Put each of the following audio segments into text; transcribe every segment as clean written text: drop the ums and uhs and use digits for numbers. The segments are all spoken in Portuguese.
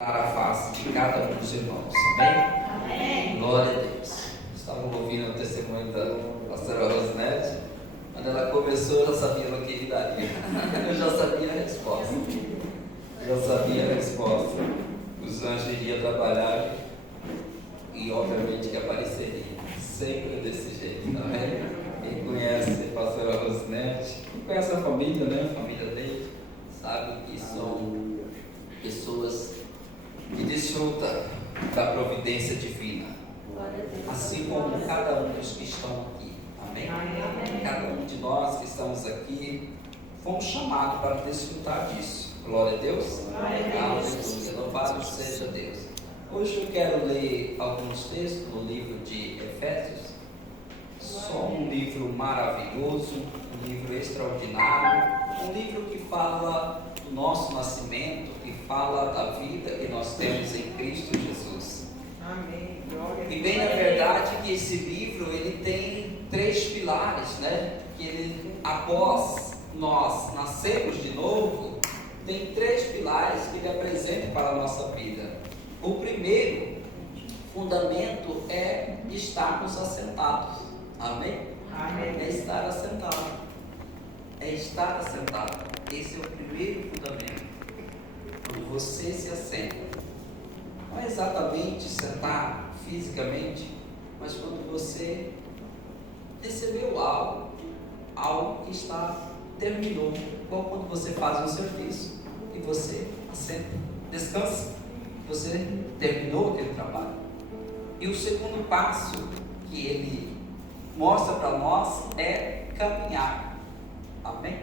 Para a face de cada um dos irmãos, amém? Amém. Glória a Deus. Estávamos ouvindo o testemunho da pastora Rosinete. Quando ela começou, eu já sabia o que ele daria. Eu já sabia a resposta. Os anjos iriam trabalhar e, obviamente, que apareceria. Sempre desse jeito, amém? Quem conhece a pastora Rosinete, quem conhece a família, né? A família dele, sabe que são pessoas que desfruta da providência divina, assim como cada um dos que estão aqui, amém? Amém. Cada um de nós que estamos aqui fomos chamados para desfrutar disso. Glória a Deus. Aleluia. Louvado seja Deus. Hoje eu quero ler alguns textos no livro de Efésios. Só um livro maravilhoso, um livro extraordinário, um livro que fala do nosso nascimento, que fala da vida que nós temos em Cristo Jesus. Amém. E bem na verdade que esse livro ele tem três pilares, né? Que ele, após nós nascermos de novo, tem três pilares que ele apresenta para a nossa vida. O primeiro fundamento é estarmos assentados. Amém? Amém. É estar assentado. É estar assentado. Esse é o primeiro fundamento. Quando você se assenta, não é exatamente sentar fisicamente, mas quando você recebeu algo que terminou, igual quando você faz um serviço e você assenta, descansa, você terminou aquele trabalho. E o segundo passo que ele mostra para nós é caminhar. Amém?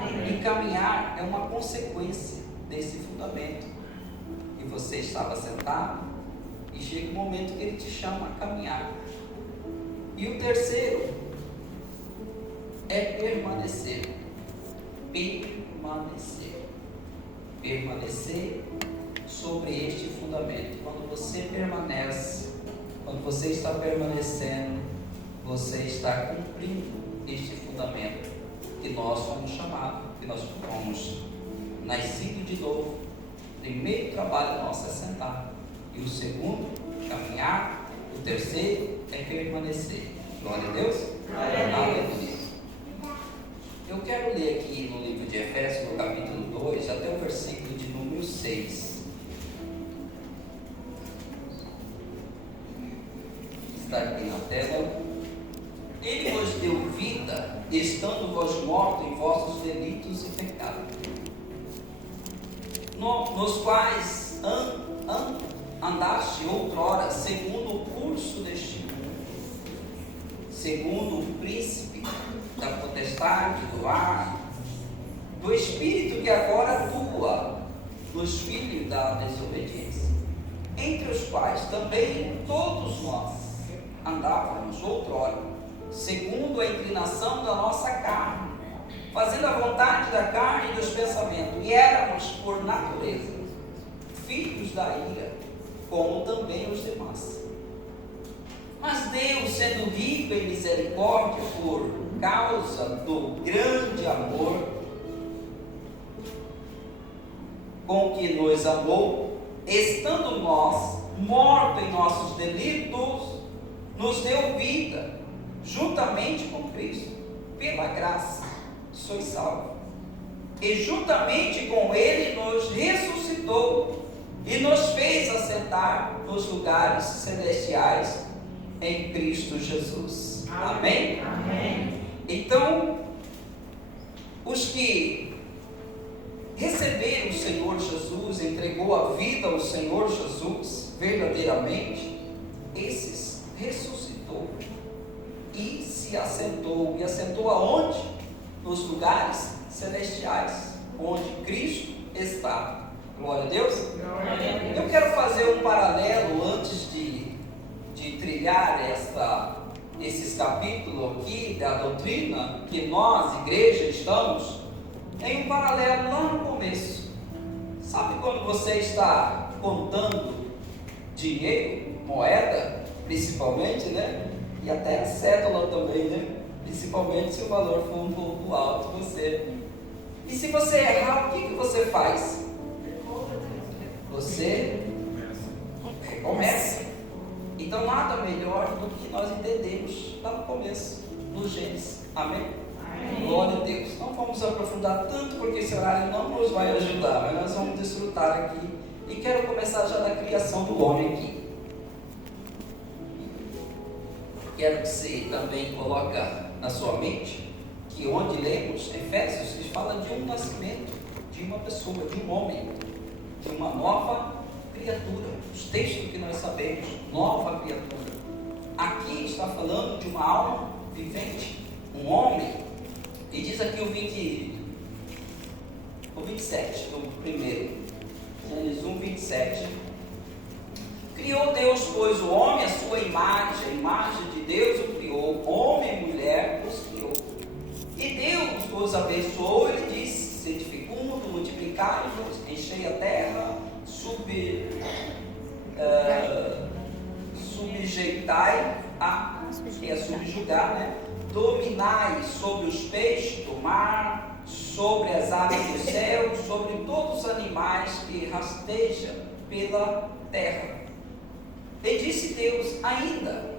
Amém. E caminhar é uma consequência desse fundamento. E você estava sentado e chega um momento que ele te chama a caminhar. E o terceiro é permanecer. Permanecer sobre este fundamento. Quando você permanece, quando você está permanecendo, você está cumprindo este fundamento que nós fomos chamados, que nós fomos nascidos de novo. O primeiro trabalho nosso é sentar, e o segundo, caminhar. O terceiro é permanecer. Glória a Deus. Aleluia. Eu quero ler aqui no livro de Efésios, no capítulo 2, até o versículo de número 6. Está aqui na tela. Ele vos deu vida, estando vós mortos em vossos delitos e pecados, nos quais andaste outrora, segundo o curso deste mundo, segundo o príncipe da potestade do ar, do espírito que agora atua nos filhos da desobediência, entre os quais também todos nós andávamos outrora, segundo a inclinação da nossa carne, fazendo a vontade da carne e dos pensamentos, e éramos por natureza filhos da ira, como também os demais. Mas Deus, sendo rico em misericórdia, por causa do grande amor com que nos amou, estando nós mortos em nossos delitos, nos deu vida juntamente com Cristo. Pela graça sois salvos, e juntamente com Ele nos ressuscitou e nos fez assentar nos lugares celestiais em Cristo Jesus. Amém? Amém. Então, os que receberam o Senhor Jesus, entregou a vida ao Senhor Jesus verdadeiramente, esses ressuscitou e se assentou. E assentou aonde? Nos lugares celestiais, onde Cristo está. Glória a Deus. Glória a Deus. Eu quero fazer um paralelo antes de trilhar esses capítulos aqui da doutrina, que nós, igreja, estamos em um paralelo lá no começo. Sabe quando você está contando dinheiro, moeda, principalmente, né? E até a cédula também, né? Principalmente se o valor for um pouco alto, E se você errar, o que você faz? você recomeça. Então nada melhor do que nós entendemos lá no começo, no Gênesis. Amém? Amém. Glória a Deus. Não vamos aprofundar tanto porque esse horário não nos vai ajudar, mas nós vamos desfrutar aqui. E quero começar já da criação do homem aqui. Quero que você também coloque na sua mente que onde lemos Efésios, ele fala de um nascimento, de uma pessoa, de um homem, de uma nova criatura. Os textos que nós sabemos, nova criatura. Aqui está falando de uma alma vivente, um homem. E diz aqui o 27, do primeiro, Gênesis 1, 27. Criou Deus, pois, o homem, a sua imagem, a imagem de Deus o criou, homem e mulher os criou. E Deus os abençoou, ele disse: sede fecundo, multiplicai-vos, enchei a terra, subjeitai subjugar, né? Dominai sobre os peixes do mar, sobre as aves do céu, sobre todos os animais que rastejam pela terra. E disse Deus ainda,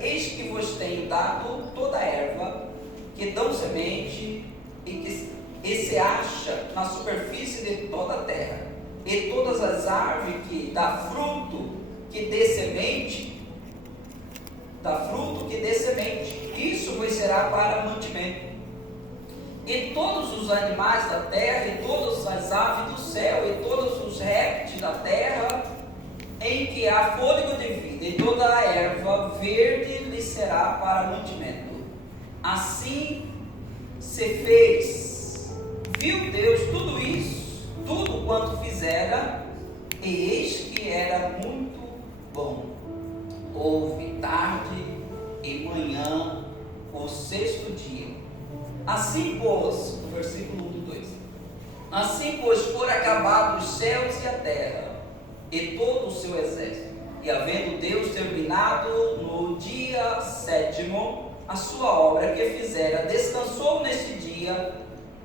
eis que vos tenho dado toda a erva que dão semente e se acha na superfície de toda a terra, e todas as árvores que dá fruto que dê semente, isso vos será para mantimento. E todos os animais da terra, e todas as aves do céu, e todos os répteis da terra, em que há fôlego de vida, e toda a erva verde lhe será para mantimento. Assim se fez. Viu Deus tudo isso, tudo quanto fizera, e eis que era muito bom. Houve tarde e manhã, o sexto dia. Assim, pois, no versículo 1 do 2: assim, pois, foram acabados os céus e a terra, e todo o seu exército. E havendo Deus terminado no dia sétimo a sua obra que fizera, descansou neste dia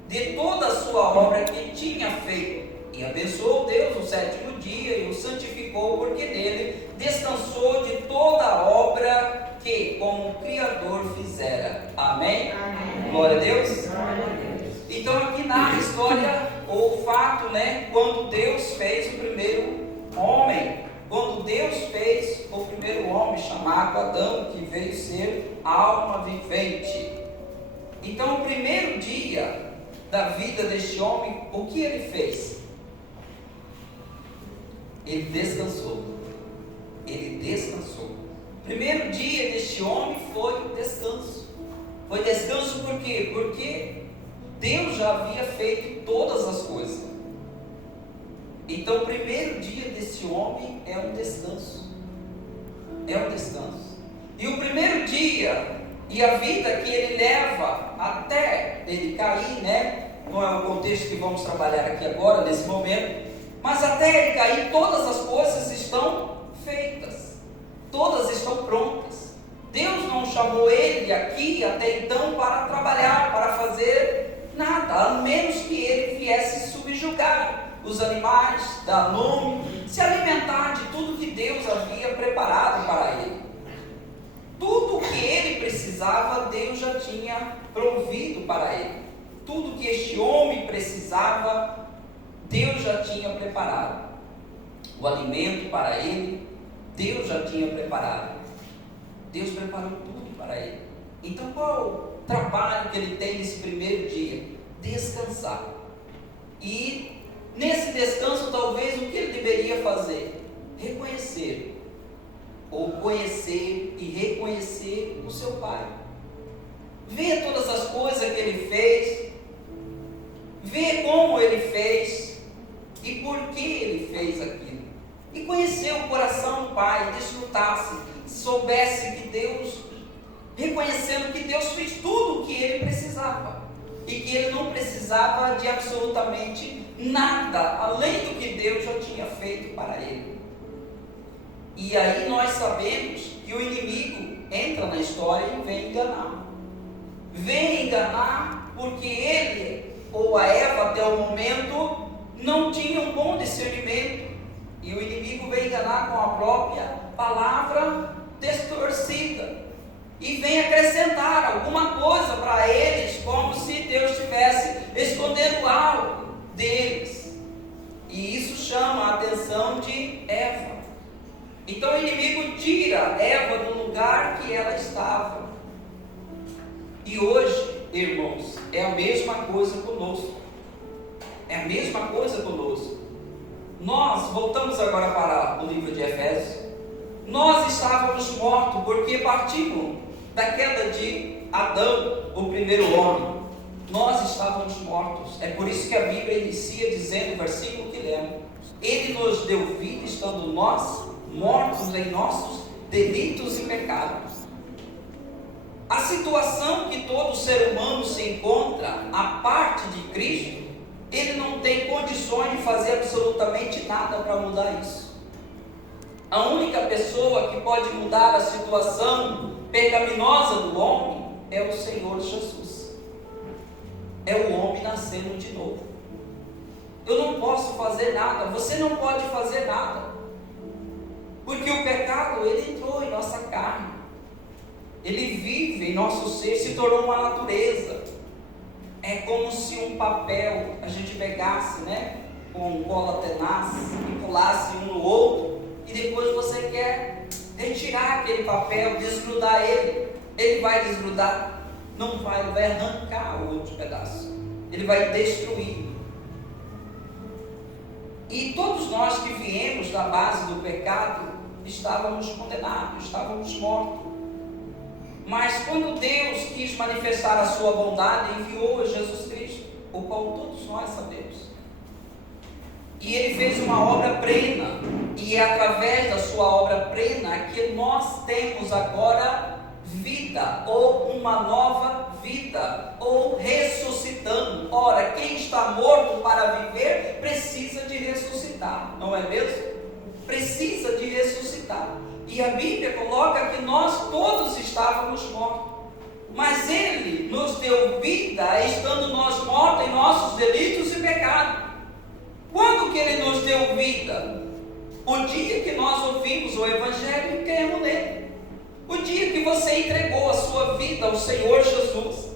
de toda a sua obra que tinha feito. E abençoou Deus o sétimo dia e o santificou, porque nele descansou de toda a obra que como Criador fizera. Amém? Amém. Glória a Deus. Glória a Deus. Então aqui na história, ou o fato, né, quando Deus fez o primeiro homem, quando Deus fez o primeiro homem, chamado Adão, que veio ser alma vivente. Então o primeiro dia da vida deste homem, o que ele fez? Ele descansou. Ele descansou. O primeiro dia deste homem foi descanso. Foi descanso por quê? Porque Deus já havia feito todas as coisas. Então o primeiro dia desse homem é um descanso. É um descanso. E o primeiro dia e a vida que ele leva até ele cair, né? Não é o contexto que vamos trabalhar aqui agora, nesse momento. Mas até ele cair, todas as coisas estão feitas. Todas estão prontas. Deus não chamou ele aqui até então para trabalhar, para fazer nada, a menos que ele viesse subjugar os animais, dar nome, se alimentar de tudo que Deus havia preparado para ele. Tudo o que ele precisava, Deus já tinha provido para ele. Tudo que este homem precisava, Deus já tinha preparado. O alimento para ele, Deus já tinha preparado. Deus preparou tudo para ele. Então qual o trabalho que ele tem nesse primeiro dia? Descansar. E nesse descanso, talvez o que ele deveria fazer? Reconhecer, ou conhecer e reconhecer o seu Pai. Ver todas as coisas que ele fez, ver como ele fez e por que ele fez aquilo. E conhecer o coração do Pai, desfrutasse, soubesse que Deus, reconhecendo que Deus fez tudo o que ele precisava. E que ele não precisava de absolutamente nada, além do que Deus já tinha feito para ele. E aí nós sabemos que o inimigo entra na história e vem enganar. Vem enganar porque ele, ou a Eva até o momento, não tinham bom discernimento, e o inimigo vem enganar com a própria palavra distorcida, e vem acrescentar alguma coisa para eles, como se Deus estivesse escondendo algo deles, e isso chama a atenção de Eva. Então o inimigo tira Eva do lugar que ela estava. E hoje, irmãos, é a mesma coisa conosco. É a mesma coisa conosco. Nós, voltamos agora para o livro de Efésios, nós estávamos mortos porque partimos da queda de Adão, o primeiro homem. Nós estávamos mortos. É por isso que a Bíblia inicia dizendo, o versículo que lemos: Ele nos deu vida estando nós mortos em nossos delitos e pecados. A situação que todo ser humano se encontra, a parte de Cristo, ele não tem condições de fazer absolutamente nada para mudar isso. A única pessoa que pode mudar a situação pecaminosa do homem é o Senhor Jesus. É o homem nascendo de novo. Eu não posso fazer nada, você não pode fazer nada, porque o pecado, ele entrou em nossa carne, ele vive em nosso ser, se tornou uma natureza. É como se um papel a gente pegasse, com cola tenaz e pulasse um no outro, e depois você quer retirar aquele papel, desgrudar ele. Ele vai desgrudar? Não vai, ele vai arrancar o outro pedaço, ele vai destruir. E todos nós que viemos da base do pecado, estávamos condenados, estávamos mortos. Mas quando Deus quis manifestar a sua bondade, enviou a Jesus Cristo, o qual todos nós sabemos. E Ele fez uma obra plena, e é através da sua obra plena que nós temos agora vida, ou uma nova vida, ou ressuscitando. Ora, quem está morto para viver, precisa de ressuscitar, não é mesmo? Precisa de ressuscitar. E a Bíblia coloca que nós todos estávamos mortos, mas Ele nos deu vida, estando nós mortos em nossos delitos e pecados. Quando que Ele nos deu vida? O dia que nós ouvimos o Evangelho e cremos nele. O dia que você entregou a sua vida ao Senhor Jesus,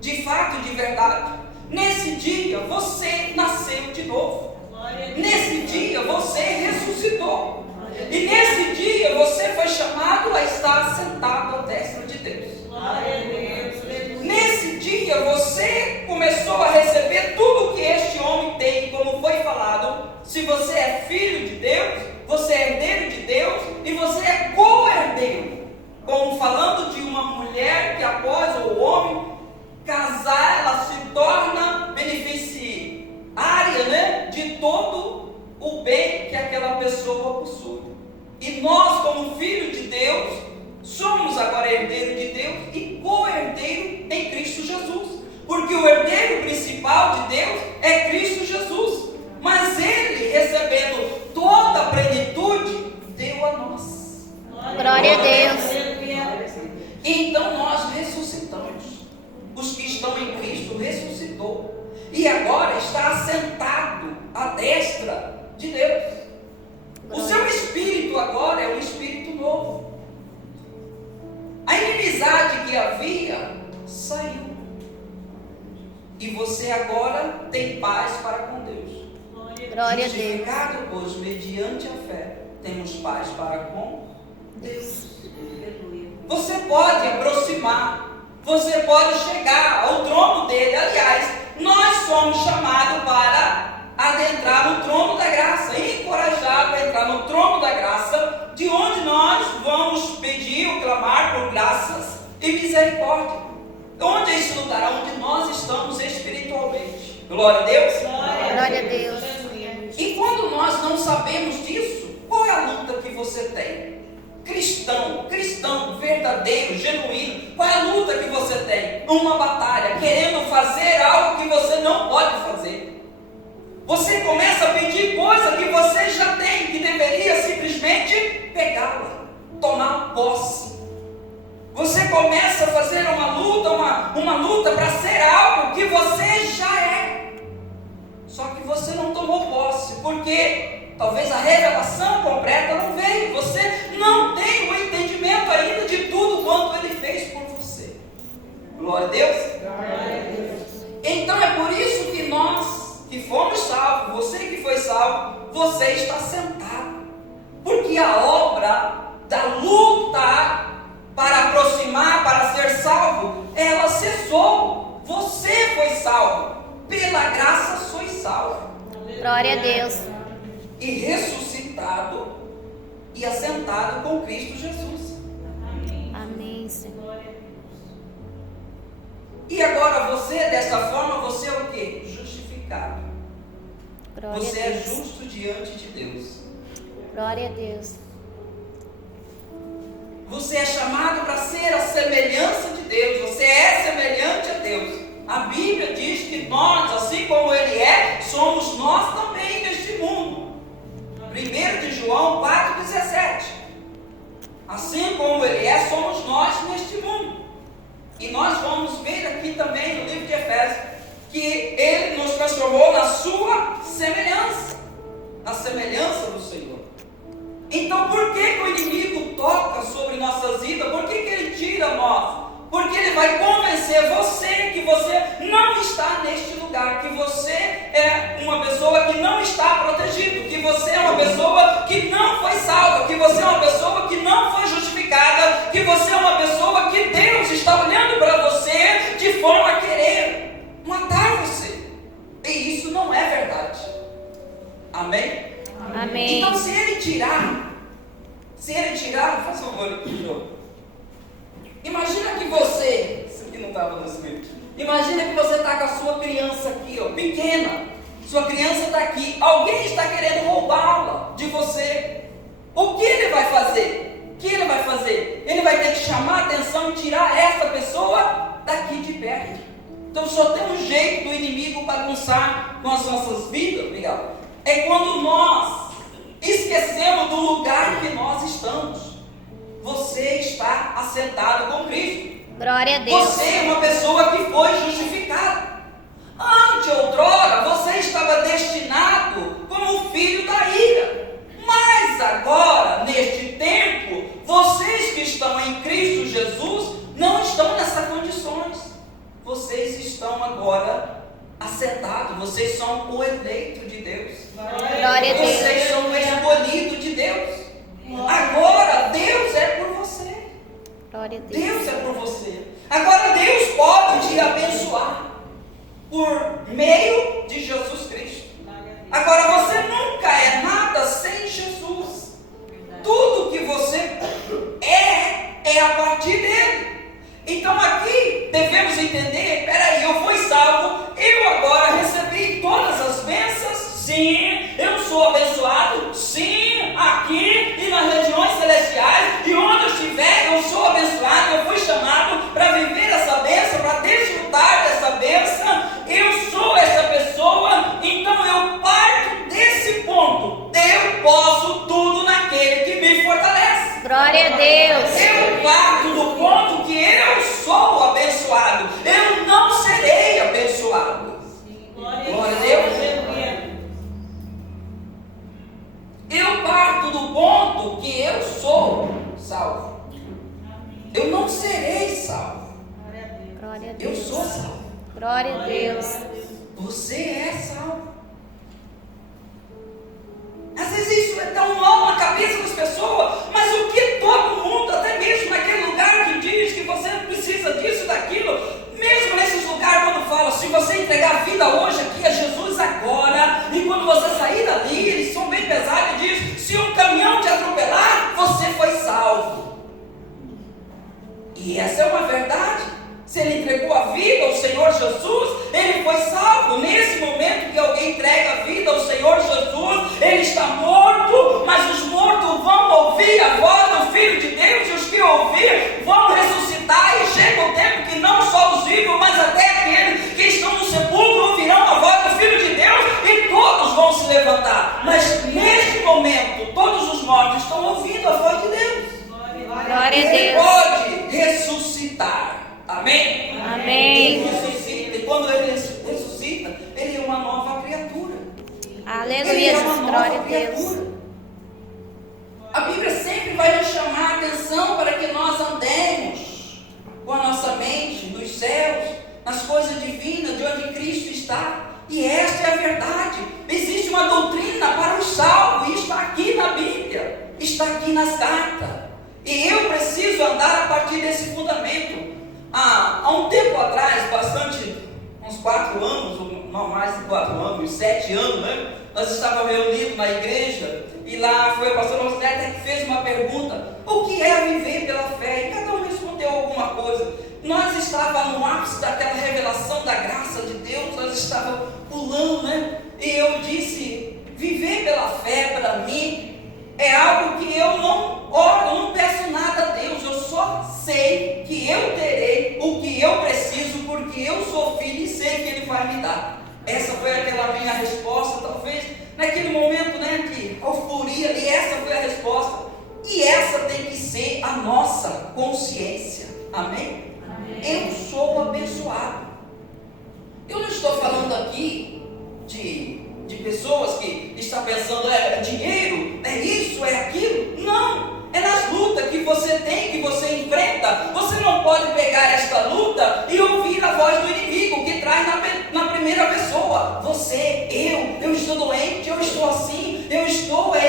de fato e de verdade. Nesse dia você nasceu de novo. Nesse dia você ressuscitou. E nesse dia você foi chamado a estar sentado à destra de Deus. Nesse dia você começou a receber tudo que este homem tem, como foi falado. Se você é filho de Deus, você é herdeiro de Deus e você é co-herdeiro. Como falando de uma mulher que após o homem casar, ela se torna beneficiária, de todo o bem que aquela pessoa possui. E nós, como filhos de Deus, somos agora herdeiros de Deus e co-herdeiro em Cristo Jesus. Porque o herdeiro principal de Deus é Cristo Jesus. Mas Ele, recebendo toda a plenitude, deu a nós. Glória a Deus. Então nós ressuscitamos. Os que estão em Cristo ressuscitou. E agora está assentado à destra de Deus. O seu espírito agora é um espírito novo. A inimizade que havia saiu. E você agora tem paz para com Deus. Glória a Deus. Justificado, pois, mediante a fé, temos paz para com Deus. Você pode aproximar, você pode chegar ao trono dele. Aliás, nós somos chamados para adentrar no trono da graça, encorajado a entrar no trono da graça, de onde nós vamos pedir ou clamar por graças e misericórdia. Onde é esse lugar? Onde nós estamos espiritualmente. Glória a Deus. Glória a Deus. E quando nós não sabemos disso, qual é a luta que você tem? Cristão, verdadeiro, genuíno, qual é a luta que você tem? Uma batalha, querendo fazer algo que você não pode fazer. Você começa a pedir coisa que você já tem, que deveria simplesmente pegá-la, tomar posse. Você começa a fazer uma luta para ser algo que você já é. Só que você não tomou porque talvez a revelação completa não veio. Você não tem o entendimento ainda de tudo quanto Ele fez por você. Glória a Deus. Então é por isso que nós que fomos salvos, você que foi salvo, você está sentado. Porque a obra da luta para aproximar, para ser salvo, ela cessou. Você foi salvo. Pela graça sois salvo. Glória a Deus. E ressuscitado e assentado com Cristo Jesus. Amém, Senhor. E agora você, dessa forma, você é o quê? Justificado. Glória Você a é Deus. justo diante de Deus. Glória a Deus. Você é chamado para ser a semelhança de Deus. Você é semelhante a Deus. A Bíblia diz que nós, assim como Ele é, somos nós também neste mundo. 1 de João 4,17. Assim como Ele é, somos nós neste mundo. E nós vamos ver aqui também no livro de Efésios que Ele nos transformou na sua semelhança. Na semelhança do Senhor. Então por que o inimigo toca sobre nossas vidas? Por que ele tira nós? Porque ele vai convencer você que você não está neste lugar, que você é uma pessoa que não está protegido, que você é uma pessoa que não foi salva, que você é uma pessoa que não foi justificada, que você é uma pessoa que Deus está olhando para você de forma a querer matar você. E isso não é verdade. Amém? Amém. Então se ele tirar, faz favor aqui, João. Imagina que você, isso aqui não estava no script. Imagina que você está com a sua criança aqui, ó, pequena. Sua criança está aqui. Alguém está querendo roubá-la de você. O que ele vai fazer? O que ele vai fazer? Ele vai ter que chamar a atenção e tirar essa pessoa daqui de perto. Então só tem um jeito do inimigo bagunçar com as nossas vidas, legal. É quando nós esquecemos do lugar que nós estamos. Você está assentado com Cristo. Glória a Deus. Você é uma pessoa que foi justificada. Ante outrora, você estava destinado como filho da ira. Mas agora, neste tempo, vocês que estão em Cristo Jesus, não estão nessas condições. Vocês estão agora assentados. Vocês são o eleito de Deus. Glória a Deus. Vocês são o escolhido de Deus. Agora Deus é por você. Glória a Deus. Deus é por você. Agora Deus pode te abençoar por meio de Jesus Cristo. Agora você nunca é nada sem Jesus. Tudo que você é a partir dele. Então aqui devemos entender, peraí, eu fui salvo, eu agora recebi todas as bênçãos, sim, eu sou abençoado, sim, aqui e nas regiões celestiais, e onde eu estiver, eu sou abençoado, eu fui chamado para viver essa bênção, para desfrutar dessa bênção, eu sou essa pessoa, então eu parto desse ponto, eu posso tudo naquele que me fortalece. Glória a Deus. Eu parto do ponto que eu sou abençoado. Eu não serei abençoado. Glória a Deus. Eu parto do ponto que eu sou salvo. Eu não serei salvo. Glória a Eu Deus. sou salvo. Glória a Deus. Você é salvo. Às vezes isso é tão mal na cabeça das pessoas, mas o que todo mundo, até mesmo naquele lugar que diz que você precisa disso e daquilo, mesmo nesses lugares quando fala, se você entregar a vida hoje aqui a Jesus agora, e quando você sair dali, eles são bem pesados e diz, se um caminhão te atropelar, você foi salvo. E essa é uma verdade. Se ele entregou a vida ao Senhor Jesus, ele foi salvo. Nesse momento que alguém entrega a vida ao Senhor Jesus, ele está morto, mas os mortos vão ouvir a voz do Filho de Deus, e os que ouvir vão ressuscitar, e chega o tempo que não só os vivos, mas até aqueles que estão no sepulcro ouvirão a voz do Filho de Deus, e todos vão se levantar. Mas neste momento, todos os mortos estão ouvindo a voz de Deus. Glória a Ele Deus. pode ressuscitar. Amém? Amém. Ele ressuscita, e quando ele ressuscita, ele é uma nova criatura. Ele Aleluia. é uma Glória a criatura. A Bíblia sempre vai nos chamar a atenção para que nós andemos com a nossa mente nos céus, nas coisas divinas, de onde Cristo está. E esta é a verdade. Existe uma doutrina para os salvos, e está aqui na Bíblia, está aqui nas cartas. E eu preciso andar a partir desse fundamento. Há um tempo atrás, uns 4 anos, ou não mais de 4 anos, 7 anos, né? Nós estávamos reunidos na igreja, e lá foi a pastora Rosinete que fez uma pergunta: o que é viver pela fé? E cada um respondeu alguma coisa. Nós estávamos no ápice daquela revelação da graça de Deus, nós estávamos pulando, né? E eu disse: viver pela fé para mim é algo que eu não oro, eu não peço nada a Deus, eu só sei que eu terei o que eu preciso, porque eu sou filho e sei que Ele vai me dar. Essa foi aquela minha resposta, talvez naquele momento, né, de euforia, e essa foi a resposta. E essa tem que ser a nossa consciência. Amém? Eu sou abençoado. Eu não estou falando aqui de pessoas que estão pensando, é dinheiro, é isso, é aquilo. Não, é nas lutas que você tem, que você enfrenta. Você não pode pegar esta luta e ouvir a voz do inimigo que traz na primeira pessoa. Você, eu estou doente, eu estou assim, é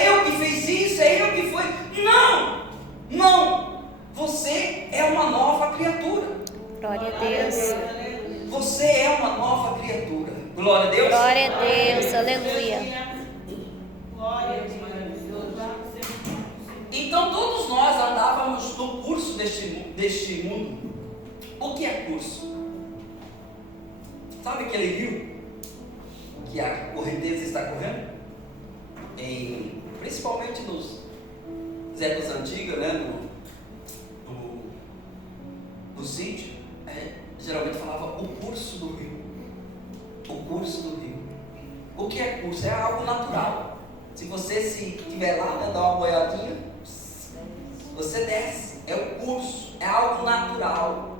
eu que fiz isso, é eu que foi. Não, você é uma nova criatura. Glória a Deus. Você é uma nova criatura. Glória a Deus. Glória a Deus. Aleluia. Então todos nós andávamos no curso deste mundo. O que é curso? Sabe aquele rio que a correnteza está correndo? Principalmente nos épocas antigas, né? No sítio, geralmente falava o curso do rio. O curso do rio. O que é curso? É algo natural. Se você estiver lá, né, dá uma boiadinha, você desce. É o curso, é algo natural.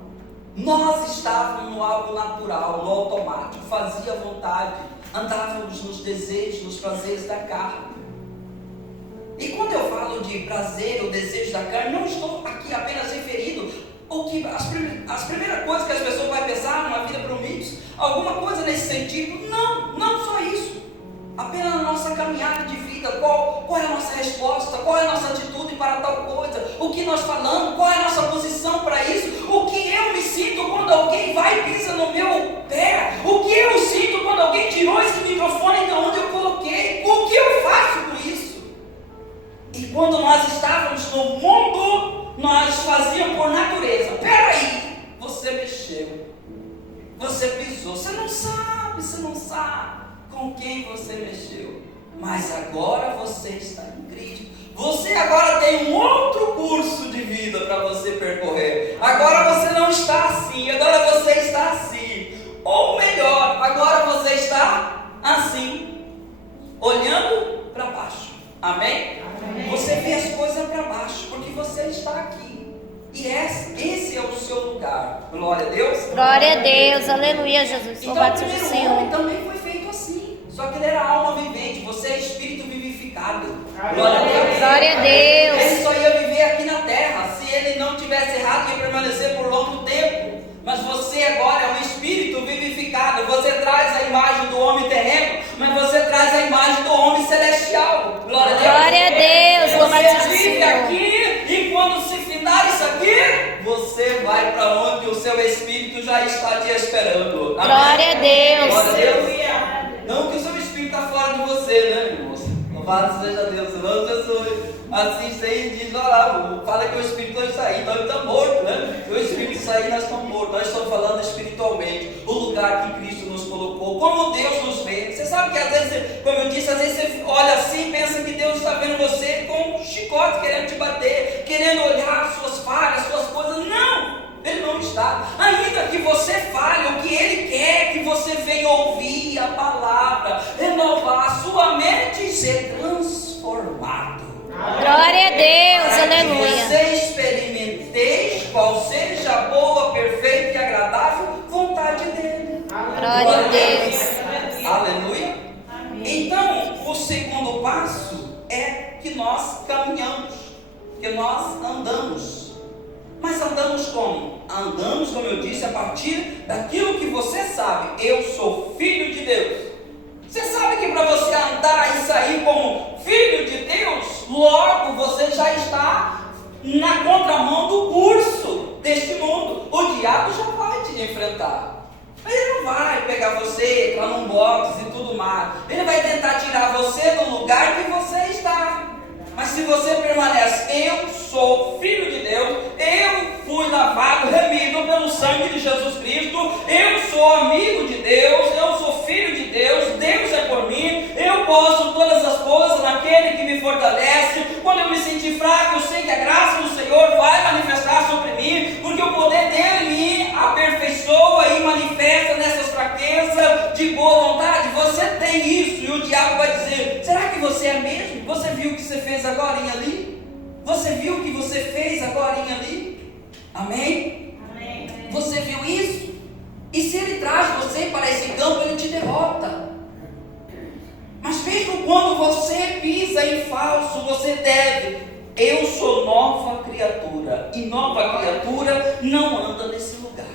Nós estávamos no algo natural, no automático, fazia vontade, andávamos nos desejos, nos prazeres da carne. E quando eu falo de prazer, o desejo da carne, não estou aqui apenas referindo as primeiras coisas que as pessoas vão pensar numa vida promíscua, alguma coisa nesse sentido. Não só isso. Apenas na nossa caminhada de vida, qual é a nossa resposta, qual é a nossa atitude para tal coisa, o que nós falamos, qual é a nossa posição para isso, o que eu me sinto quando alguém vai e pisa no meu pé, o que eu sinto quando alguém tirou esse microfone de onde eu coloquei, o que eu faço com isso. E quando nós estávamos no mundo, nós fazíamos por natureza. Peraí, você mexeu, você pisou, você não sabe com quem você mexeu, mas agora você está em Cristo. Você agora tem um outro curso de vida para você percorrer. Agora você não está assim, agora você está assim, ou melhor, agora você está assim, olhando para baixo. Amém? Amém? Você vê as coisas para baixo, porque você está aqui. E esse é o seu lugar. Glória a Deus. Glória a Deus. Aleluia, Jesus. Então Louvado o seja o primeiro Senhor. homem também foi feito assim. Só que ele era alma vivente. Você é espírito vivificado. Glória a Deus. Glória a Deus. Ele só ia viver aqui na terra. Se ele não tivesse errado, ia permanecer por longo tempo. Mas você agora é um espírito vivificado. Você traz a imagem do homem terreno, mas você traz a imagem do homem celestial. Glória a Deus. Glória a Deus. Louvado seja Você o vive Senhor. aqui, e quando se findar isso aqui, você vai para onde o seu espírito já está te esperando. Amém? Glória a Deus. Glória a Deus. Não que o seu espírito está fora de você, né, irmãos? Louvado seja Deus. Senão Jesus assiste aí e diz: olha lá, fala que o espírito não está aí, então ele está morto, né? Se o espírito sair, nós estamos mortos. Nós estamos falando espiritualmente, o lugar que Cristo nos colocou, como Deus nos vê. Você sabe que às vezes, como eu disse, às vezes você olha assim e pensa que Deus está vendo você com um chicote, querendo te bater, querendo olhar suas falhas, suas coisas. Não! Ele não está. Ainda que você fale, o que Ele quer que você venha ouvir a palavra, renovar a sua mente e ser transformado. Glória a Deus. Aleluia. Você experimenteis qual seja a boa, perfeita e agradável vontade dele. Glória a Deus. Aleluia. Então, o segundo passo que nós caminhamos, que nós andamos. Mas andamos como? Andamos, como eu disse, a partir daquilo que você sabe. Eu sou filho de Deus. Você sabe que para você andar e sair como filho de Deus, logo você já está na contramão do curso deste mundo. O diabo já vai te enfrentar. Ele não vai pegar você, entrar num box e tudo mais. Ele vai tentar tirar você do lugar que você está. Mas se você permanece, eu sou filho de Deus, eu fui lavado, remido pelo sangue de Jesus Cristo, eu sou amigo de Deus, eu sou filho de Deus, Deus é por mim, eu posso todas as coisas naquele que me fortalece. Quando eu me sentir fraco, eu sei que a graça do Senhor vai manifestar sobre mim, porque o poder dele me aperfeiçoa e manifesta nessas fraquezas de boa vontade. Você tem isso, e o diabo vai dizer: será que você é mesmo? Você viu o que você fez agora ali? Você viu o que você fez agora ali? Amém? Amém. Você viu isso? E se ele traz você para esse campo, ele te derrota. Mas mesmo quando você pisa em falso, você deve: eu sou nova criatura, e nova criatura não anda nesse lugar.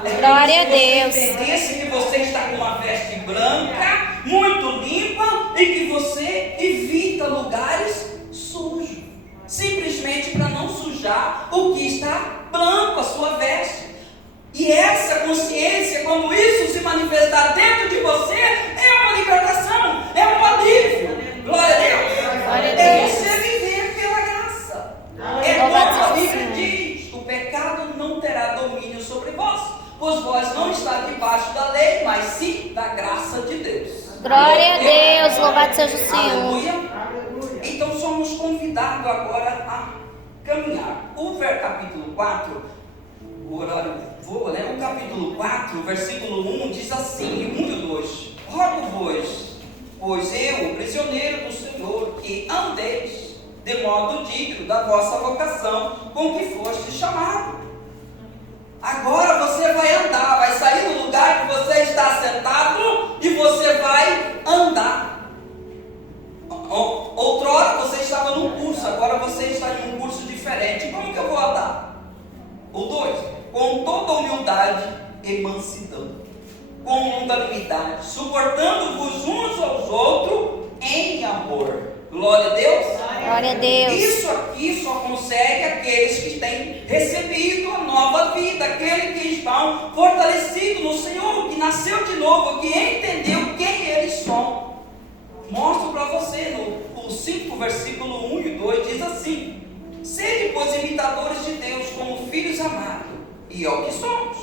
Glória a Se você Deus. entendesse que você está com uma veste branca, muito limpa, e que você evita lugares sujos, simplesmente para não sujar o que está branco, a sua veste. E essa consciência, quando isso se manifestar dentro de você, é uma libertação, é um alívio. Glória a Deus. Glória a É Deus. você viver pela graça. É Louvado como a seja o Bíblia Senhor. diz: o pecado não terá domínio sobre vós, pois vós não está debaixo da lei, mas sim da graça de Deus. Glória a Deus, louvado seja o Senhor. Aleluia. Então somos convidados agora a caminhar. O capítulo 4, o horário voa, né? O capítulo 4, versículo 1 diz assim, 1 e 2: rogo-vos, pois eu, prisioneiro do Senhor, que andeis de modo digno da vossa vocação, com que foste chamado. Agora você vai andar, vai sair do lugar que você está sentado e você vai andar. Outrora você estava num curso, agora você está em um curso diferente. Como que eu vou andar? O 2: com toda humildade e mansidão, com longanimidade, suportando-vos uns aos outros em amor. Glória a Deus. Glória a Deus. Isso aqui só consegue aqueles que têm recebido a nova vida, aqueles que estão fortalecidos no Senhor, que nasceu de novo, que entendeu quem eles são. Mostro para você no 5, versículo 1 e 2, diz assim: sede, pois, imitadores de Deus como filhos amados, e é o que somos.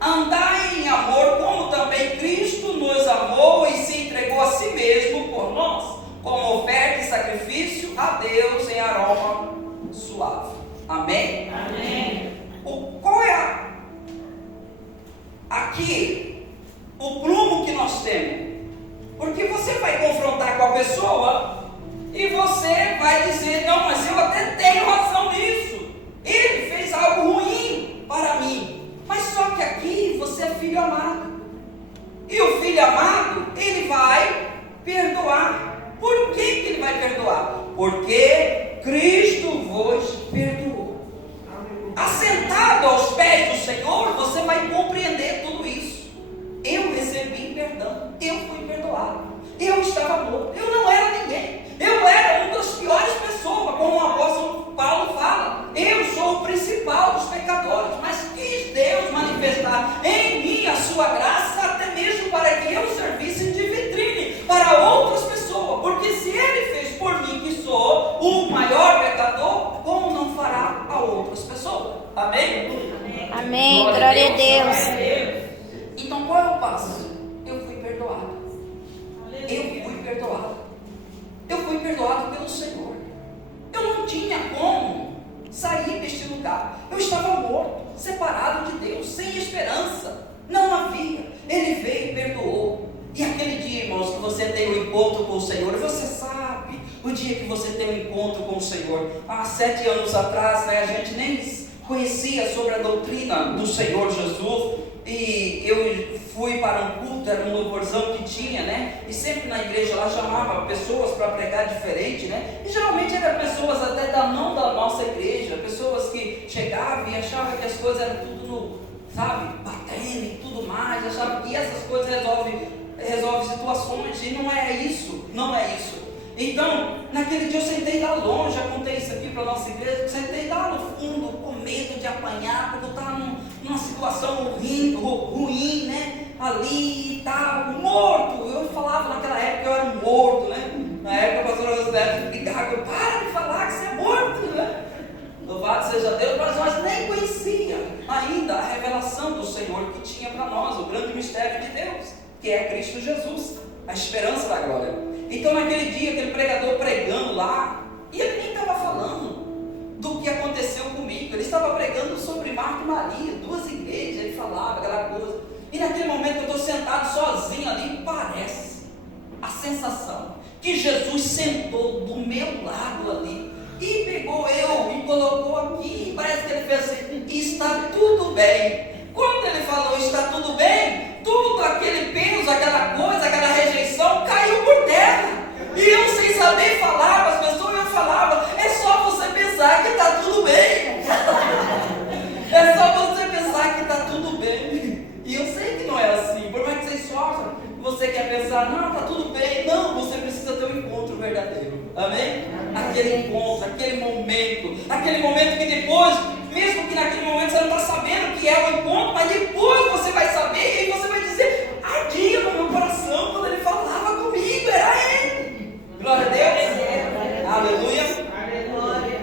Andai em amor, como também Cristo nos amou e se entregou a si mesmo por nós, como oferta e sacrifício a Deus em aroma suave. Amém? Amém. Qual é aqui o prumo que nós temos? Porque você vai confrontar com a pessoa e você vai dizer: não, mas eu até tenho razão nisso, ele fez algo ruim para mim. Mas só que aqui você é filho amado, e o filho amado, ele vai perdoar. Por que ele vai perdoar? Porque Cristo vos perdoou. Assentado aos pés do Senhor, você vai compreender tudo isso. Eu recebi perdão, eu fui perdoado, eu estava morto, eu não era ninguém, eu era uma das piores pessoas, como o apóstolo Paulo fala. Eu sou o principal dos pecadores, mas quis Deus manifestar em mim a sua graça, até mesmo para que eu servisse de vitrine para outras pessoas. Porque se ele fez por mim, que sou o maior pecador, como não fará a outras pessoas? Amém? Amém. Glória a Deus. Então qual é o passo? Eu fui perdoado. Eu fui perdoado. Eu fui perdoado pelo Senhor. Eu não tinha como sair deste lugar. Eu estava morto, separado de Deus, sem esperança. Não havia. Ele veio e perdoou. E aquele dia, irmãos, que você tem um encontro com o Senhor, você sabe, o dia que você tem um encontro com o Senhor, há 7 anos atrás, né, a gente nem conhecia sobre a doutrina do Senhor Jesus, e eu fui para um culto, era um louvorzão que tinha, né? E sempre na igreja lá chamava pessoas para pregar diferente, né? E geralmente eram pessoas até não da nossa igreja, pessoas que chegavam e achavam que as coisas eram tudo, sabe, batendo e tudo mais, achavam que essas coisas resolvem situações, e não é isso, não é isso. Então, naquele dia eu sentei lá longe, já contei isso aqui para a nossa igreja, sentei lá no fundo, com medo de apanhar, porque eu estava numa situação ruim, né? Ali e tal, morto. Eu falava naquela época que eu era um morto, né? Na época a pastora Rosilete brigava, para de falar que você é morto, né? Louvado seja Deus, mas nós nem conhecia ainda a revelação do Senhor que tinha para nós, o grande mistério de Deus, que é Cristo Jesus, a esperança da glória. Então naquele dia, aquele pregador pregando lá, e ele nem estava falando do que aconteceu comigo, ele estava pregando sobre Marta e Maria, duas igrejas, ele falava aquela coisa, e naquele momento eu estou sentado sozinho ali, parece a sensação que Jesus sentou do meu lado ali, e pegou eu e colocou aqui, parece que ele fez assim, está tudo bem. Quando ele falou está tudo bem, tudo aquele peso, aquela coisa, aquela rejeição caiu por terra. E eu sem saber falar para as pessoas, eu falava, é só você pensar que está tudo bem. É só você pensar que está tudo bem. E eu sei que não é assim, por mais que vocês sofram, você quer pensar, não, está tudo bem. Não, você precisa ter um encontro verdadeiro. Amém? Aquele encontro, aquele momento que depois, mesmo que naquele momento você não está sabendo o que é o encontro, mas depois você vai saber e aí você vai dizer, ardia no meu coração quando ele falava comigo, era ele. Glória a Deus. Aleluia. Aleluia.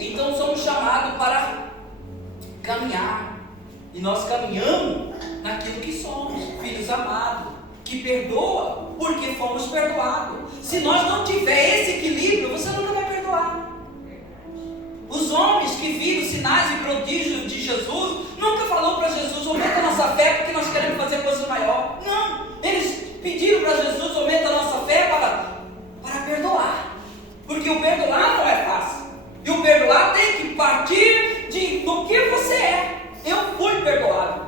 Então somos chamados para caminhar, e nós caminhamos naquilo que somos, filhos amados, que perdoa porque fomos perdoados. Se nós não tiver esse equilíbrio, você nunca vai perdoar. Os homens que viram sinais e prodígios de Jesus, nunca falou para Jesus, aumenta a nossa fé porque nós queremos fazer coisas maiores. Não, eles pediram para Jesus, aumenta a nossa fé para perdoar. Porque o perdoar não é fácil. E o perdoar tem que partir do que você é. Eu fui perdoado.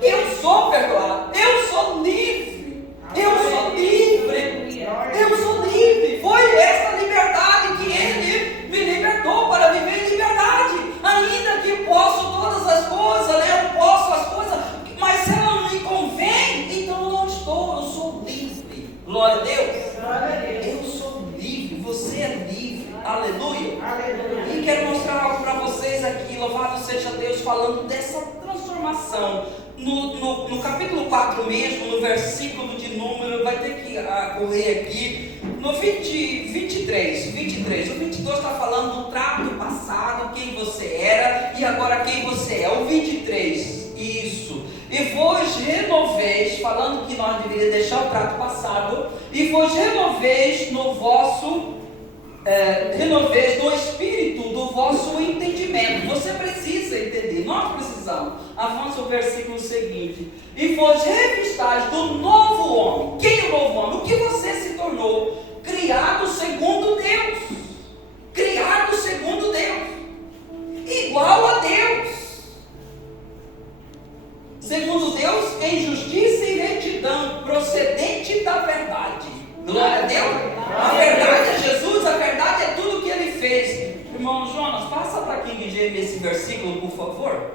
Eu sou perdoado. Eu sou livre. Eu sou livre. Eu sou livre. Foi essa liberdade que Ele me libertou para viver em liberdade. Ainda que posso todas as coisas, né? Eu posso as coisas, mas se ela não me convém, então eu não estou. Eu sou livre. Glória a Deus. Glória a Deus. Eu sou livre. Você é livre. Aleluia. Aleluia. E quero mostrar algo para vocês aqui. Louvado seja Deus, falando dessa transformação. No capítulo 4 mesmo, no versículo de número, vai ter que correr aqui, no 23, o 22 está falando do trato passado, quem você era e agora quem você é, o 23, isso, e vos renoveis, falando que nós deveríamos deixar o trato passado, e vos renoveis no vosso renoveis do espírito do vosso entendimento. Você precisa entender, nós precisamos. Avança o versículo seguinte: e vos revistais do novo homem. Quem é o novo homem? O que você se tornou? Criado segundo Deus, criado segundo Deus, igual a Deus, segundo Deus, em justiça e retidão, procedente da verdade. Glória a Deus. A verdade é Jesus, a verdade é tudo que Ele fez. Irmão Jonas, passa para King James esse versículo, por favor.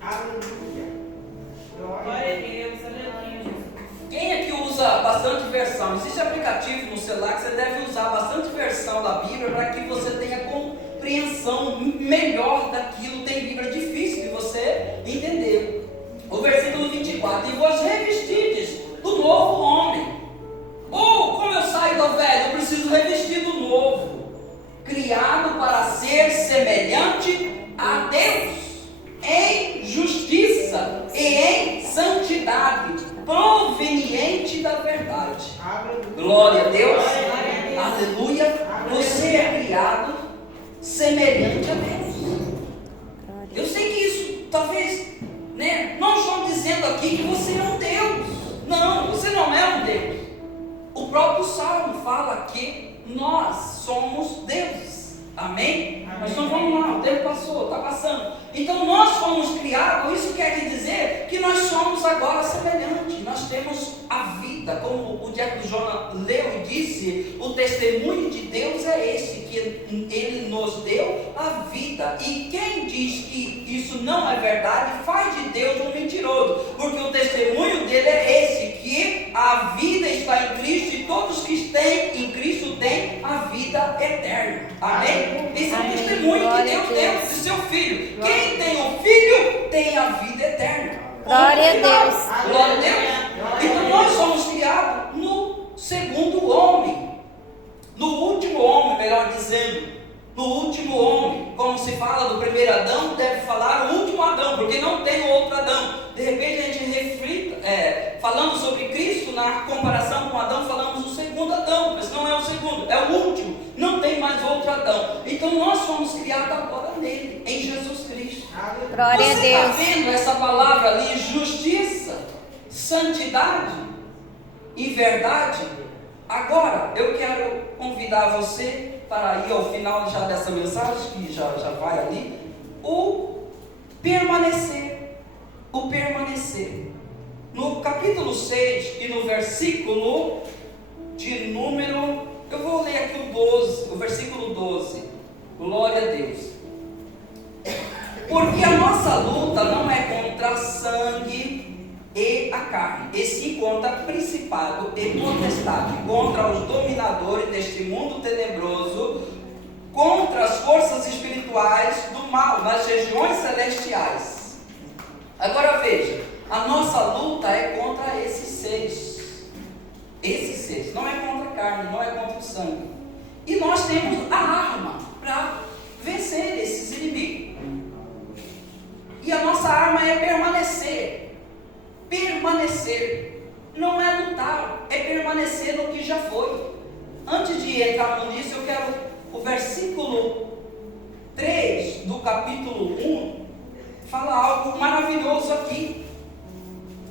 Aleluia. Glória a Deus. Aleluia. Quem aqui usa bastante versão? Existe aplicativo no celular que você deve usar bastante versão da Bíblia para que você tenha compreensão melhor daquilo. Tem Bíblia difícil de você entender. O versículo 24: e vos revestides do novo homem. Ou, como eu saio do velho, eu preciso revestir do novo, criado para ser semelhante a Deus, em justiça e em santidade, proveniente da verdade. Glória a Deus. Aleluia. Você é criado semelhante a Deus. Eu sei que isso, talvez, né, não estou dizendo aqui que você é um Deus. Não, você não é um Deus. O próprio Salmo fala que nós somos deuses. Amém? Mas então vamos lá, o tempo passou, está passando. Então nós fomos criados, isso quer dizer que nós somos agora semelhantes. Nós temos a vida, como o Diácono Jonas leu e disse, o testemunho de Deus é esse, que Ele nos deu a vida. E quem diz que isso não é verdade, faz de Deus um mentiroso, porque o testemunho dele é esse, que a vida está em Cristo e todos que têm em Cristo têm a vida eterna. Amém? Esse é o testemunho que Deus deu de seu Filho. Quem tem o Filho tem a vida eterna. Glória a Deus. Glória a Deus. Então nós somos criados no segundo homem, no último homem, melhor dizendo. No último homem, como se fala do primeiro Adão, deve falar o último Adão, porque não tem outro Adão. De repente a gente reflita, falando sobre Cristo, na comparação com Adão, falamos do segundo Adão, mas não é o segundo, é o último, não tem mais outro Adão. Então nós fomos criados agora nele, em Jesus Cristo. Glória a Você está Deus. vendo essa palavra ali, justiça, santidade e verdade? Agora eu quero convidar você para ir ao final já dessa mensagem, que já vai ali, o permanecer. O permanecer. No capítulo 6 e no versículo de número, eu vou ler aqui o 12, o versículo 12. Glória a Deus. Porque a nossa luta não é contra sangue e a carne, e sim contra principado e potestade, contra os dominadores deste mundo tenebroso, contra as forças espirituais do mal nas regiões celestiais. Agora veja, a nossa luta é contra esses seres, não é contra a carne, não é contra o sangue, e nós temos a arma para vencer esses inimigos, e a nossa arma é permanecer. Permanecer, não é lutar, é permanecer no que já foi. Antes de entrar nisso, eu quero o versículo 3 do capítulo 1, fala algo maravilhoso aqui.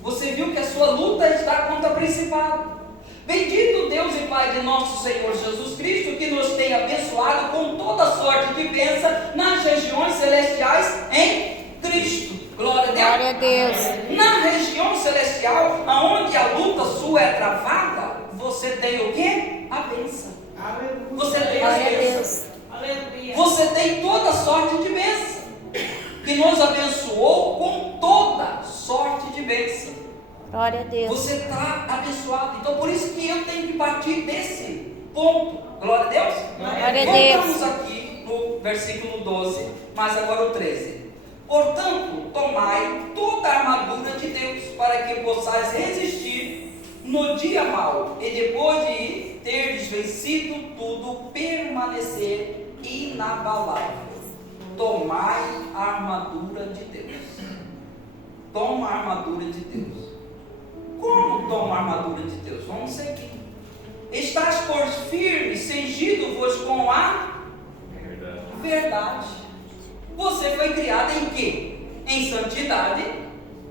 Você viu que a sua luta está contra o principado. Bendito Deus e Pai de nosso Senhor Jesus Cristo, que nos tem abençoado com toda sorte de bênção nas regiões celestiais em Cristo. Glória a Deus. Glória a Deus. Na região celestial, aonde a luta sua é travada, você tem o quê? A bênção. Você tem a Glória a bênção. Deus. Aleluia. Você tem toda sorte de bênção, que nos abençoou com toda sorte de bênção. Glória a Deus. Você está abençoado. Então por isso que eu tenho que partir desse ponto. Glória a Deus. Glória a Deus. Voltamos aqui no versículo 12, mas agora o 13. Portanto, tomai toda a armadura de Deus, para que possais resistir no dia mau, e depois de teres vencido tudo, permanecer inabalável. Tomai a armadura de Deus. Toma a armadura de Deus. Como toma a armadura de Deus? Vamos seguir. Estás por firme, cingido-vos com a verdade. Você foi criado em quê? Em santidade,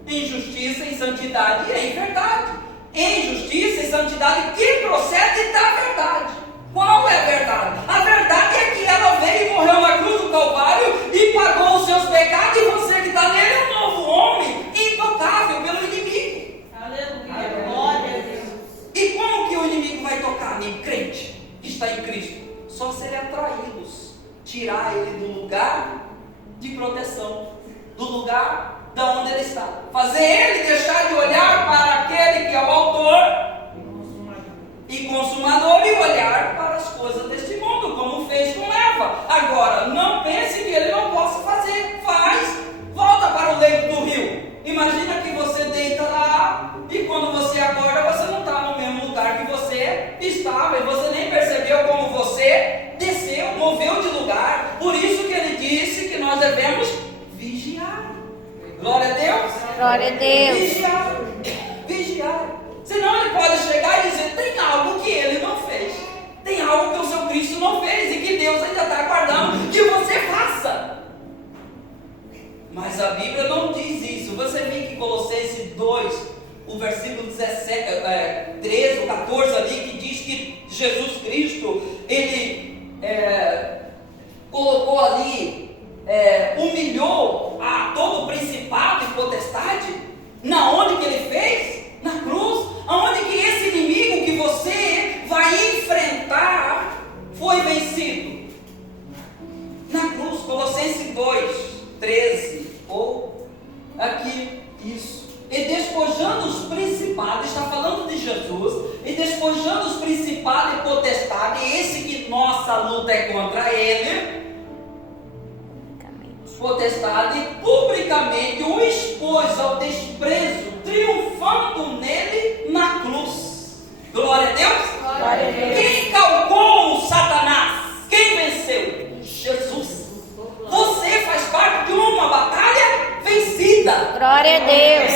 em justiça, em santidade e em verdade. Em justiça e santidade que procede da verdade. Qual é a verdade? A verdade é que ela veio e morreu na cruz do Calvário e pagou os seus pecados, e você que está nele é um novo homem, intocável pelo inimigo. Aleluia. Glória a Deus. E como que o inimigo vai tocar em crente que está em Cristo? Só se ele atraí-los, tirar ele do lugar de proteção, do lugar de onde ele está, fazer ele deixar de olhar para aquele que é o autor e consumador e olhar para as coisas deste mundo, como fez com Eva. Agora, não pense que ele não possa fazer. Faz, volta para o leito do rio. Imagina que você deita lá e quando você acorda, você não está no mesmo lugar que você estava, e você nem percebeu como você desceu, moveu de lugar. Por isso que ele disse que nós devemos vigiar. Glória a Deus. Glória a Deus. Vigiar. Vigiar. Senão ele pode chegar e dizer: tem algo que ele não fez, tem algo que o seu Cristo não fez e que Deus ainda está aguardando que você faça. Mas a Bíblia não diz isso. Você vê que Colossenses 2, o versículo 13 ou 14 ali, que diz que Jesus Cristo, ele colocou ali, humilhou a todo o principado e potestade, na onde que ele fez? Na cruz, aonde que esse inimigo que você vai enfrentar foi vencido? Na cruz. Colossenses 2:13, ou aqui, isso. E despojando os principados, está falando de Jesus, e despojando os principados e potestades, esse que nossa luta é contra ele, potestade, publicamente o expôs ao desprezo, triunfando nele na cruz. Glória a Deus. Glória a Deus. Quem calcou o Satanás? Quem venceu? Jesus. Você faz parte de uma batalha vencida. Glória a Deus.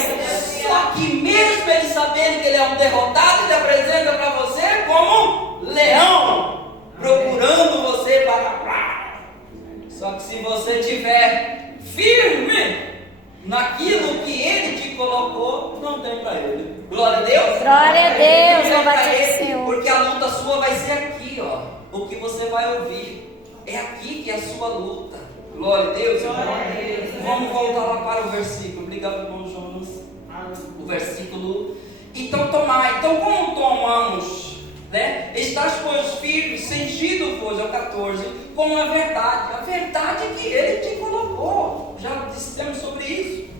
Só que mesmo ele sabendo que ele é um derrotado, ele apresenta para você como um leão, procurando você para... Só que se você estiver firme naquilo que ele te colocou, não tem para ele. Glória a Deus. Glória a Deus. Não tem Louvado pra seja o ele, Senhor. porque a luta sua vai ser aqui, ó. O que você vai ouvir é aqui que é a sua luta. Glória a Deus. Glória a Deus. Vamos voltar lá para o versículo. Obrigado, irmão Jonas. O versículo. Então como tomamos, né? Estás, pois, firmes, cingido, pois, é o 14, com a verdade que ele te colocou. Já dissemos sobre isso.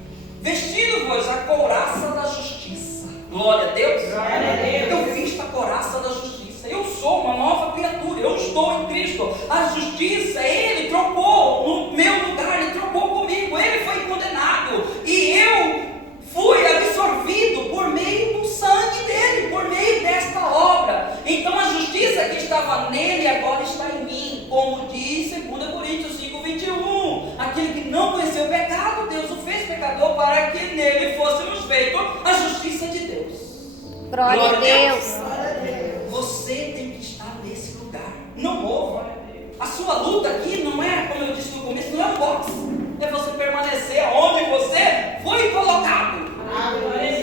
Vestido, pois, a couraça da justiça. Glória a Deus. Glória a Deus. Eu visto a couraça da justiça. Eu sou uma nova criatura. Eu estou em Cristo. A justiça, ele trocou no meu lugar. Ele trocou comigo. Ele foi condenado. E eu fui absorvido por meio do sangue dele, por meio desta obra. Então a justiça que estava nele agora está em mim, como diz 2 Coríntios 5:21. Aquele que não conheceu o pecado, Deus o fez pecador para que nele fôssemos feitos a justiça de Deus. Glória a Deus. Você tem que estar nesse lugar. Não mova. A sua luta aqui não é, como eu disse no começo, não é um boxe. É você permanecer onde você foi colocado.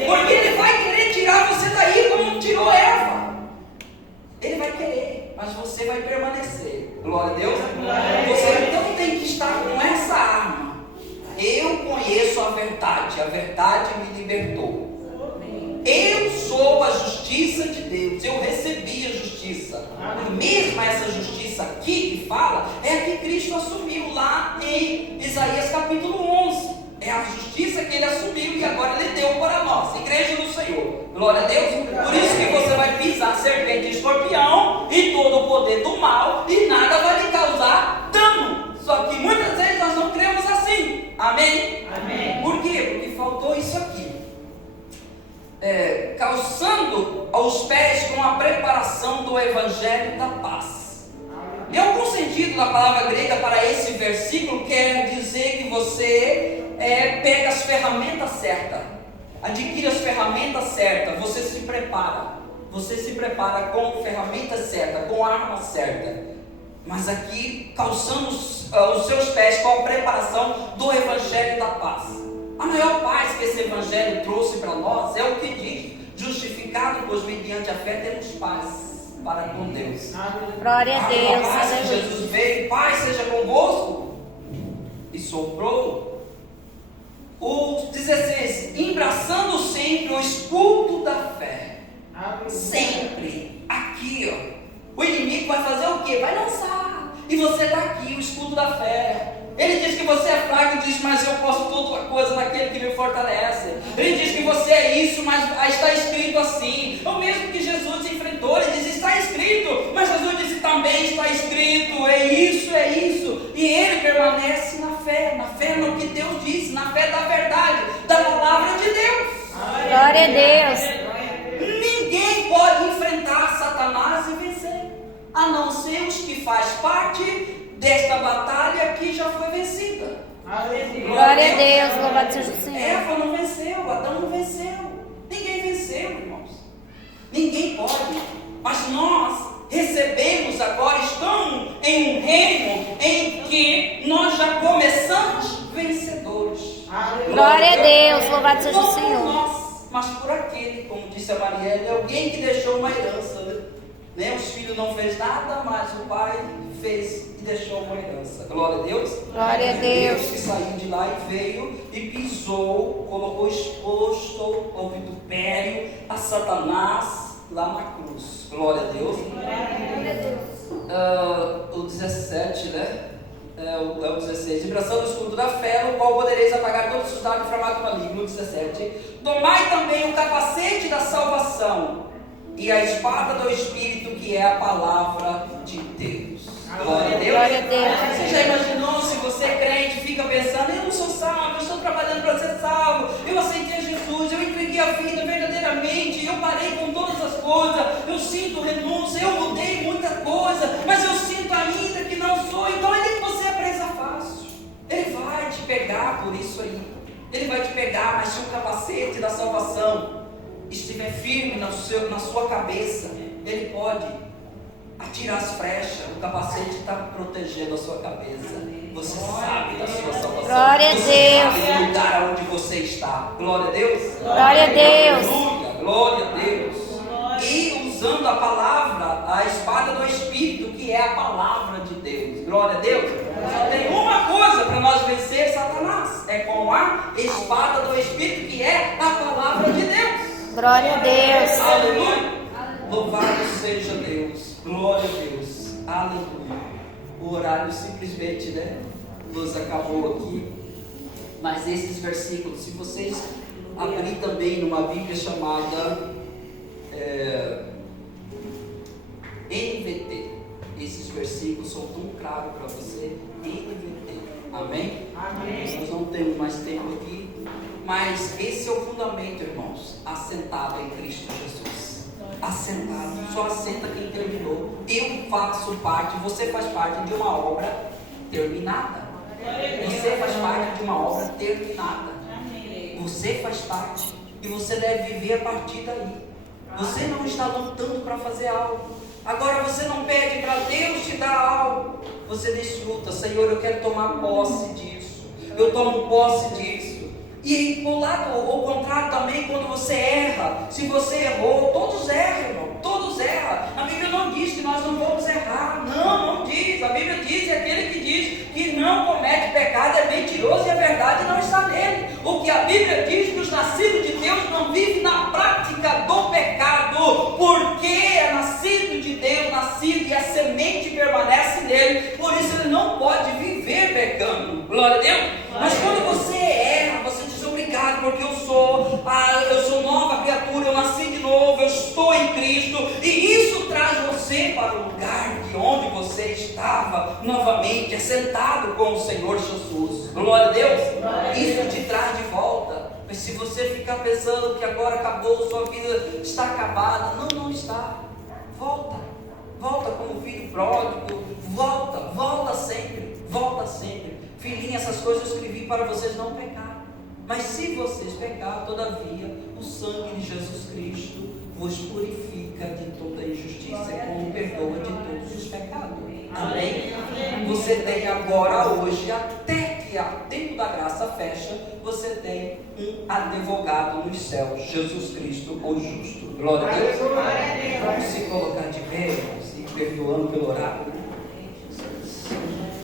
Porque ele vai querer tirar você daí como tirou Eva. Ele vai querer, mas você vai permanecer. Glória a Deus. Você então tem que estar com essa arma. Eu conheço a verdade me libertou. Eu sou a justiça de Deus, eu recebi a justiça. E mesmo essa justiça aqui que fala, é a que Cristo assumiu lá em Isaías capítulo 11. É a justiça que ele assumiu e agora ele deu para nós, igreja do Senhor. Glória a Deus. Por isso que você vai pisar serpente e escorpião e todo o poder do mal e nada vai lhe causar dano. Só que muitas vezes nós não cremos assim. Amém? Amém. Por quê? Porque faltou isso aqui. Calçando aos pés com a preparação do Evangelho da paz. Em algum sentido, na palavra grega para esse versículo, quer dizer que você pega as ferramentas certas, adquire as ferramentas certas, você se prepara com ferramentas certas, com arma certa. Mas aqui, calçando os seus pés com a preparação do Evangelho da paz. A maior paz que esse Evangelho trouxe para nós é o que diz: justificado, pois mediante a fé temos paz para com Deus. Glória a Deus. A paz que Aleluia. Jesus veio, paz seja convosco, e soprou. O 16, embraçando sempre o escudo da fé. Sempre. Aqui, ó. O inimigo vai fazer o quê? Vai lançar. E você está aqui, o escudo da fé. Ele diz que você é fraco e diz: mas eu posso toda coisa naquele que me fortalece. Ele diz que você é isso, mas está escrito assim. O mesmo que Jesus enfrentou, ele diz: está escrito. Mas Jesus disse também: está escrito, é isso, é isso. E ele permanece na fé no que Deus diz, na fé da verdade, da palavra de Deus. Glória a Deus. Ninguém pode enfrentar Satanás e vencer, a não ser os que faz parte desta batalha que já foi vencida. Glória a Deus. Louvado seja o Senhor. Eva não venceu, Adão não venceu, ninguém venceu, irmãos. Ninguém pode. Mas nós recebemos agora, estamos em um reino em que nós já começamos vencedores. Glória a Deus. Louvado seja Não o por Senhor. nós, mas por aquele, como disse a Marielle, alguém que deixou uma herança, né? Os filhos não fez nada, mas o pai fez. E deixou uma herança. Glória a Deus. Glória a Deus. Que saiu de lá e veio e pisou, colocou exposto o vitupério a Satanás lá na cruz. Glória a Deus. O 17, né? É o 16. Vibração do escudo da fé, no qual podereis apagar todos os dados inflamados malignos. 17. Tomai também o capacete da salvação e a espada do Espírito, que é a palavra de Deus. Glória a Deus. Glória a Deus. Você já imaginou se você é crente, fica pensando: eu não sou salvo, eu estou trabalhando para ser salvo, eu aceitei Jesus, eu entreguei a vida verdadeiramente, eu parei com todas as coisas, eu sinto renúncia, eu mudei muita coisa, mas eu sinto ainda que não sou. Então você é presa fácil. Ele vai te pegar por isso aí. Ele vai te pegar, mas se o capacete da salvação estiver firme na sua cabeça, ele pode atirar as flechas. O capacete está protegendo a sua cabeça. Você sabe da sua salvação. Glória a você Deus. sabe do lugar onde você está. Glória a Deus. Glória a Deus. Aleluia. Glória a Deus. E usando a palavra, a espada do Espírito, que é a palavra de Deus. Glória a Deus. Só tem uma coisa para nós vencer Satanás: é com a espada do Espírito, que é a palavra de Deus. Glória a Deus. Aleluia. Louvado seja Deus. Glória a Deus. Aleluia. O horário simplesmente, né, nos acabou aqui. Mas esses versículos, se vocês abrirem também numa Bíblia chamada NVT, esses versículos são tão claros para você. NVT. Amém? Amém. Nós não temos mais tempo aqui, mas esse é o fundamento, irmãos. Assentado em Cristo Jesus. Assentado, só assenta quem terminou. Eu faço parte, você faz parte de uma obra terminada. Você faz parte de uma obra terminada. Você faz parte e você deve viver a partir daí. Você não está lutando para fazer algo. Agora você não pede para Deus te dar algo. Você desfruta: Senhor, eu quero tomar posse disso. Eu tomo posse disso. E por lado, ou contrário também, quando você erra, se você errou, todos erram, irmão, todos erram. A Bíblia não diz que nós não vamos errar, não diz. A Bíblia diz, aquele que diz que não comete pecado é mentiroso e a verdade não está nele. O que a Bíblia diz, que os nascidos de Deus não vivem na prática do pecado, porque é nascido de Deus, nascido, e a semente permanece nele, por isso ele não pode viver pecando. Glória a Deus. Mas quando você erra, você diz: obrigado, porque eu sou nova criatura, eu nasci de novo, eu estou em Cristo, e isso traz você para o lugar de onde você estava novamente, assentado com o Senhor Jesus. Glória a Deus. Isso te traz de volta. Mas se você ficar pensando que agora acabou, sua vida está acabada, não está. Volta como filho pródigo, volta sempre. Filhinho, essas coisas eu escrevi para vocês não pecarem. Mas se vocês pecar, todavia, o sangue de Jesus Cristo vos purifica de toda injustiça, como perdoa de todos os pecados. Amém? Você tem agora, hoje, até que o tempo da graça fecha, você tem um advogado nos céus, Jesus Cristo, o justo. Glória a Deus. Vamos se colocar de pé, se perdoando pelo oráculo.